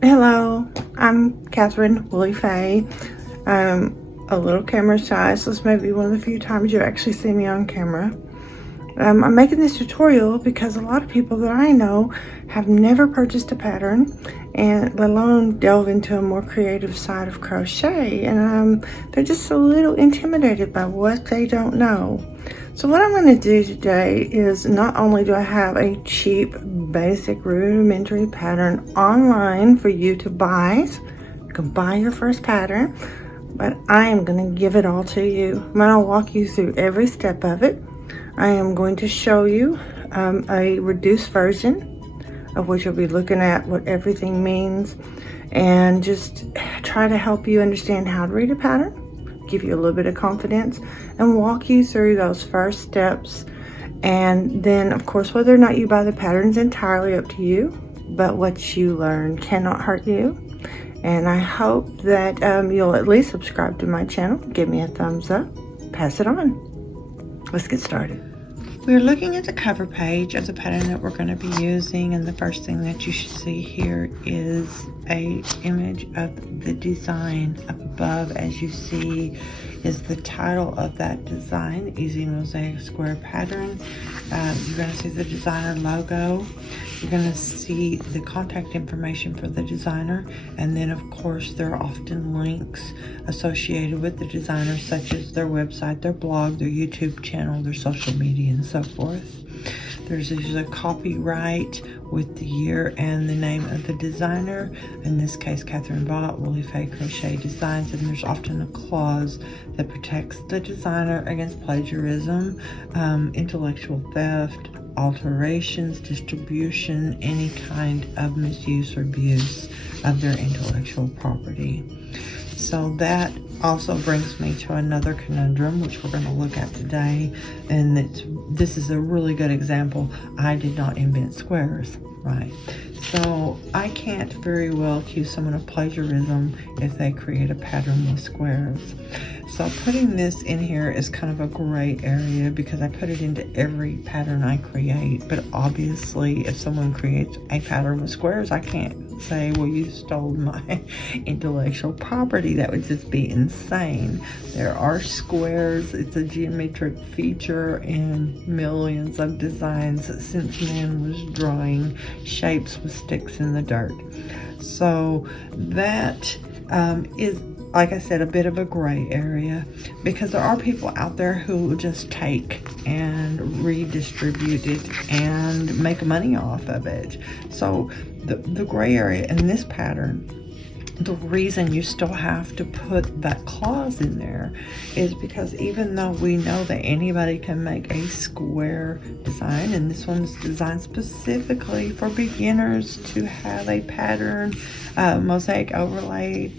Hello, I'm Catherine Willie Faye. I'm a little camera shy, so this may be one of the few times you actually see me on camera. I'm making this tutorial because a lot of people that I know have never purchased a pattern, and let alone delve into a more creative side of crochet, and they're just a little intimidated by what they don't know. So what I'm going to do today is, not only do I have a cheap, basic, rudimentary pattern online for you to buy, so you can buy your first pattern, but I am going to give it all to you. I'm going to walk you through every step of it. I am going to show you a reduced version of which you'll be looking at what everything means, and just try to help you understand how to read a pattern, give you a little bit of confidence, and walk you through those first steps. And then, of course, whether or not you buy the pattern is entirely up to you, but what you learn cannot hurt you. And I hope that you'll at least subscribe to my channel, give me a thumbs up, pass it on. Let's get started. We're looking at the cover page of the pattern that we're going to be using, and the first thing that you should see here is a image of the design. Up above, as you see, is the title of that design, Easy Mosaic Square Pattern. You're going to see the designer logo. You're going to see the contact information for the designer, and then of course there are often links associated with the designer, such as their website, their blog, their YouTube channel, their social media, and so forth. There's usually a copyright with the year and the name of the designer. In this case, Catherine Bott, Willie Faye Crochet Designs, and there's often a clause that protects the designer against plagiarism, intellectual theft, alterations, distribution, any kind of misuse or abuse of their intellectual property. So that also brings me to another conundrum, which we're going to look at today, and this is a really good example. I did not invent squares, right? So I can't very well accuse someone of plagiarism if they create a pattern with squares. So putting this in here is kind of a gray area because I put it into every pattern I create. But obviously, if someone creates a pattern with squares, I can't say, well, you stole my intellectual property. That would just be insane. There are squares. It's a geometric feature in millions of designs since man was drawing shapes with sticks in the dirt. So that is, like I said, a bit of a gray area, because there are people out there who will just take and redistribute it and make money off of it. So the gray area in this pattern, the reason you still have to put that clause in there is because even though we know that anybody can make a square design, and this one's designed specifically for beginners to have a pattern, mosaic overlay,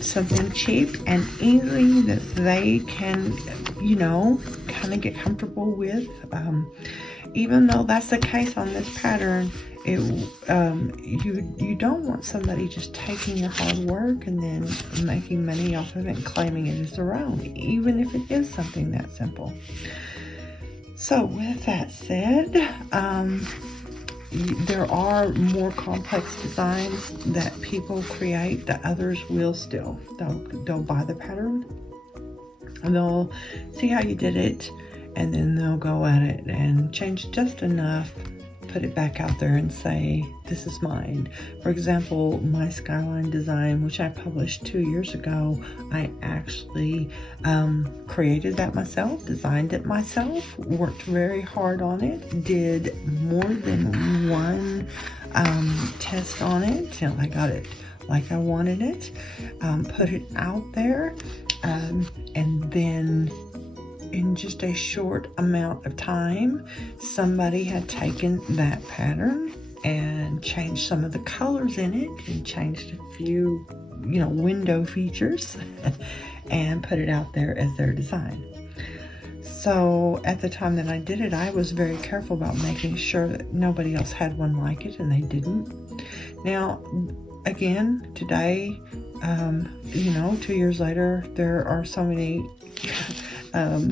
something cheap and easy that they can, you know, kind of get comfortable with. Even though that's the case on this pattern, you don't want somebody just taking your hard work and then making money off of it and claiming it as their own, even if it is something that simple. So with that said, there are more complex designs that people create that others will still. They'll buy the pattern and they'll see how you did it, and then they'll go at it and change just enough, put it back out there and say, this is mine. For example, my skyline design, which I published 2 years ago, I actually created that myself, designed it myself, worked very hard on it, did more than one test on it till I got it like I wanted it, put it out there, and then in just a short amount of time, somebody had taken that pattern and changed some of the colors in it and changed a few, you know, window features and put it out there as their design. So at the time that I did it, I was very careful about making sure that nobody else had one like it, and they didn't. Now, again, today, you know, 2 years later, there are so many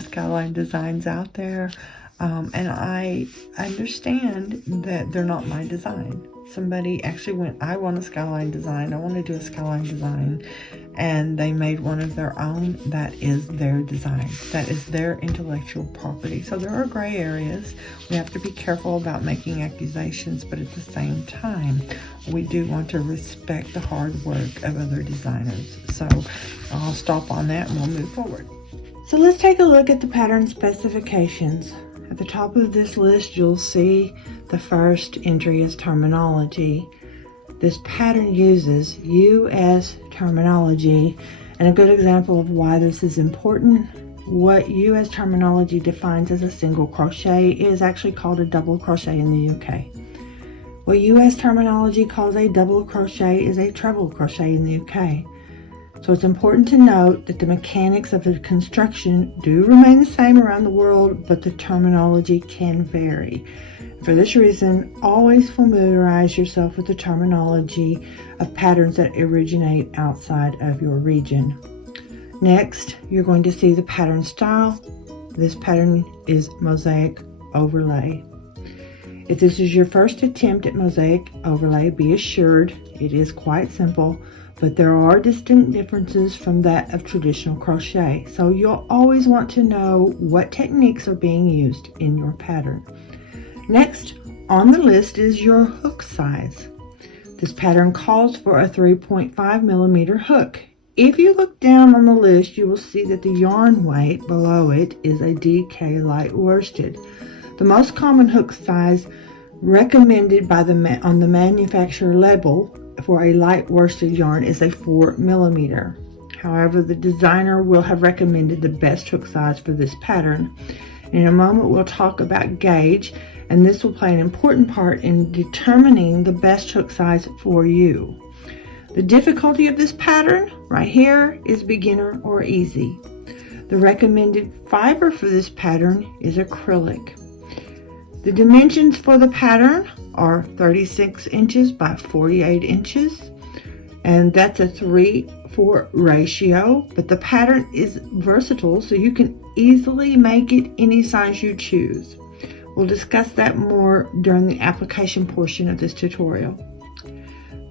skyline designs out there, and I understand that they're not my design. somebody actually I want a skyline design. I want to do a skyline design, and they made one of their own. That is their design. That is their intellectual property. So there are gray areas. We have to be careful about making accusations, but at the same time, we do want to respect the hard work of other designers. So I'll stop on that and we'll move forward. So let's take a look at the pattern specifications. At the top of this list, you'll see the first entry as terminology. This pattern uses US terminology, and a good example of why this is important. What US terminology defines as a single crochet is actually called a double crochet in the UK. What US terminology calls a double crochet is a treble crochet in the UK. So it's important to note that the mechanics of the construction do remain the same around the world, but the terminology can vary. For this reason, always familiarize yourself with the terminology of patterns that originate outside of your region. Next, you're going to see the pattern style. This pattern is Mosaic Overlay. If this is your first attempt at Mosaic Overlay, be assured it is quite simple, but there are distinct differences from that of traditional crochet. So you'll always want to know what techniques are being used in your pattern. Next on the list is your hook size. This pattern calls for a 3.5 millimeter hook. If you look down on the list, you will see that the yarn weight below it is a DK light worsted. The most common hook size recommended by on the manufacturer label for a light worsted yarn is a 4 millimeter. However, the designer will have recommended the best hook size for this pattern. In a moment, we'll talk about gauge, and this will play an important part in determining the best hook size for you. The difficulty of this pattern right here is beginner or easy. The recommended fiber for this pattern is acrylic. The dimensions for the pattern are 36 inches by 48 inches, and that's a 3:4 ratio, but the pattern is versatile, so you can easily make it any size you choose. We'll discuss that more during the application portion of this tutorial.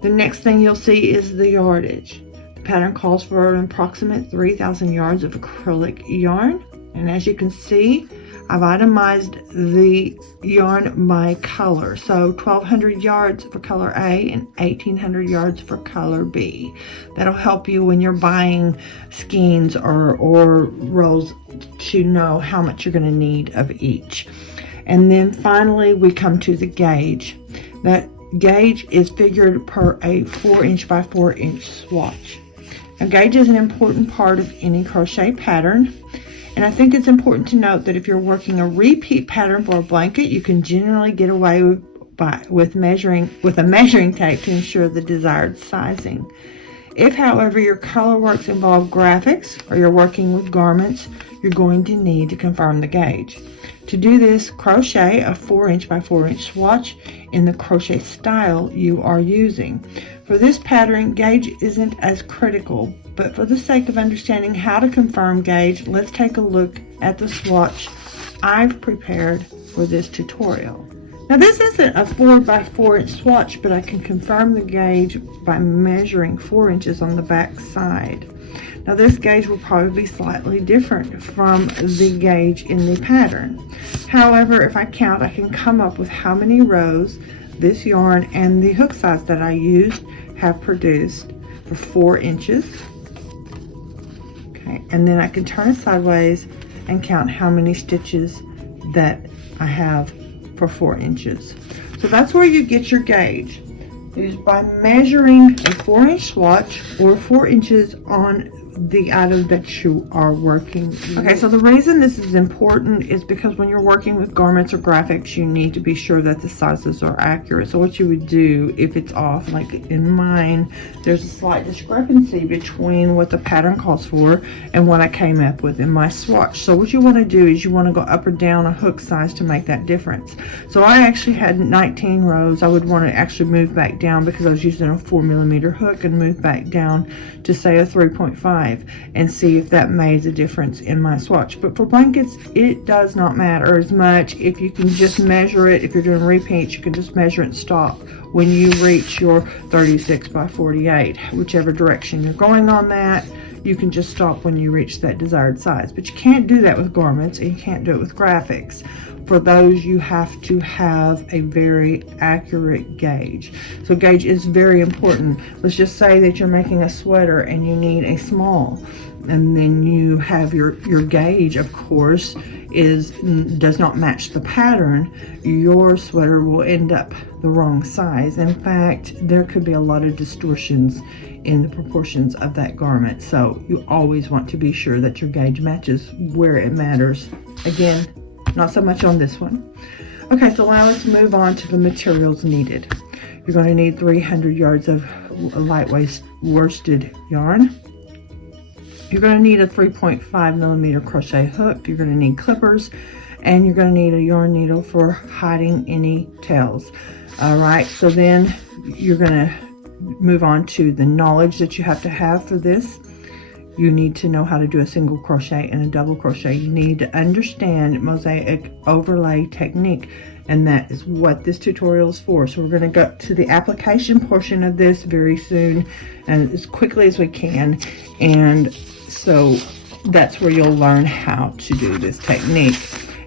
The next thing you'll see is the yardage. The pattern calls for an approximate 3,000 yards of acrylic yarn, and as you can see, I've itemized the yarn by color. So 1,200 yards for color A and 1,800 yards for color B. That'll help you when you're buying skeins or rolls to know how much you're going to need of each. And then finally we come to the gauge. That gauge is figured per a 4-inch by 4-inch swatch. Now, gauge is an important part of any crochet pattern. And I think it's important to note that if you're working a repeat pattern for a blanket, you can generally get away with a measuring tape to ensure the desired sizing. If, however, your color works involve graphics or you're working with garments, you're going to need to confirm the gauge. To do this, crochet a 4-inch by 4-inch swatch in the crochet style you are using. For this pattern, gauge isn't as critical, but for the sake of understanding how to confirm gauge, let's take a look at the swatch I've prepared for this tutorial. Now, this isn't a 4 by 4-inch swatch, but I can confirm the gauge by measuring 4 inches on the back side. Now, this gauge will probably be slightly different from the gauge in the pattern. However, if I count, I can come up with how many rows this yarn and the hook size that I used have produced for 4 inches. Okay, and then I can turn it sideways and count how many stitches that I have for 4 inches. So that's where you get your gauge, is by measuring a 4-inch swatch or 4 inches on the item that you are working with. Okay, so the reason this is important is because when you're working with garments or graphics, you need to be sure that the sizes are accurate. So what you would do if it's off, like in mine, there's a slight discrepancy between what the pattern calls for and what I came up with in my swatch. So what you want to do is you want to go up or down a hook size to make that difference. So I actually had 19 rows. I would want to actually move back down because I was using a 4 millimeter hook and move back down to say a 3.5 and see if that made a difference in my swatch. But for blankets, it does not matter as much if you can just measure it. If you're doing repaints, you can just measure it and stop. when you reach your 36 by 48, whichever direction you're going on that. You can just stop when you reach that desired size, but you can't do that with garments, and you can't do it with graphics. For those, you have to have a very accurate gauge. So gauge is very important. Let's just say that you're making a sweater and you need a small, and then you have your gauge, of course, does not match the pattern. Your sweater will end up the wrong size. In fact, there could be a lot of distortions in the proportions of that garment. So you always want to be sure that your gauge matches where it matters. Again, not so much on this one. Okay, so now let's move on to the materials needed. You're going to need 300 yards of lightweight worsted yarn. You're going to need a 3.5 millimeter crochet hook. You're going to need clippers, and you're going to need a yarn needle for hiding any tails. All right, so then you're going to move on to the knowledge that you have to have for this. You need to know how to do a single crochet and a double crochet. You need to understand mosaic overlay technique, and that is what this tutorial is for. So we're going to go to the application portion of this very soon and as quickly as we can, and so that's where you'll learn how to do this technique.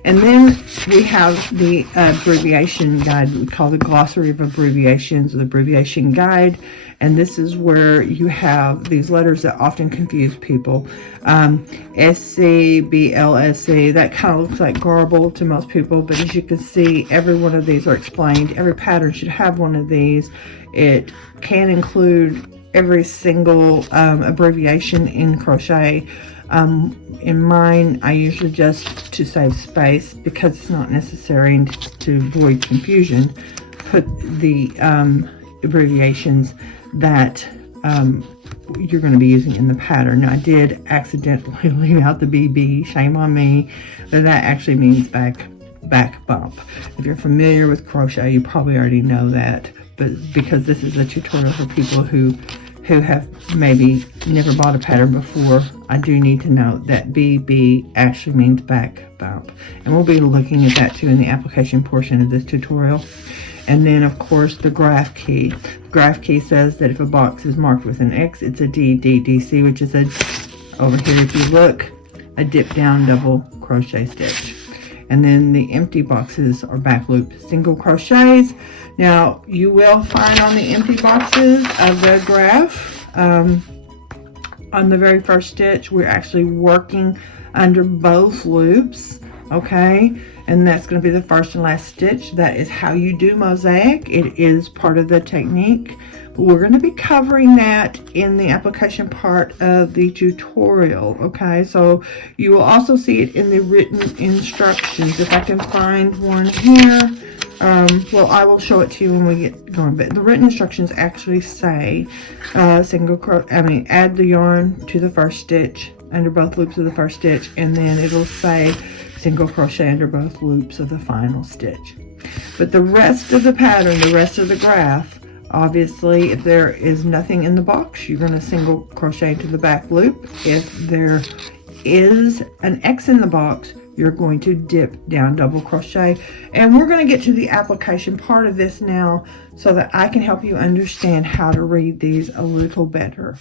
And then we have the abbreviation guide. We call the glossary of abbreviations, or the abbreviation guide. And this is where you have these letters that often confuse people. SC, BLSC, that kind of looks like garble to most people, but as you can see, every one of these are explained. Every pattern should have one of these. It can include every single abbreviation in crochet. In mine, I usually, just to save space, because it's not necessary to avoid confusion, put the abbreviations that you're going to be using in the pattern. Now, I did accidentally leave out the BB, shame on me, but that actually means back bump. If you're familiar with crochet, you probably already know that, but because this is a tutorial for people who have maybe never bought a pattern before, I do need to note that BB actually means back bump. And we'll be looking at that too in the application portion of this tutorial. And then, of course, the graph key. The graph key says that if a box is marked with an X, it's a DDDC, which is over here, if you look, a dip down double crochet stitch. And then the empty boxes are back loop single crochets. Now, you will find on the empty boxes of the graph, on the very first stitch, we're actually working under both loops, okay? And that's going to be the first and last stitch. That is how you do mosaic. It is part of the technique. But we're going to be covering that in the application part of the tutorial, okay? So you will also see it in the written instructions. If I can find one here. Well, I will show it to you when we get going, but the written instructions actually say add the yarn to the first stitch under both loops of the first stitch, and then it'll say single crochet under both loops of the final stitch. But the rest of the pattern, the rest of the graph, obviously, if there is nothing in the box, you're going to single crochet into the back loop. If there is an X in the box, you're going to dip down double crochet. And we're going to get to the application part of this now so that I can help you understand how to read these a little better.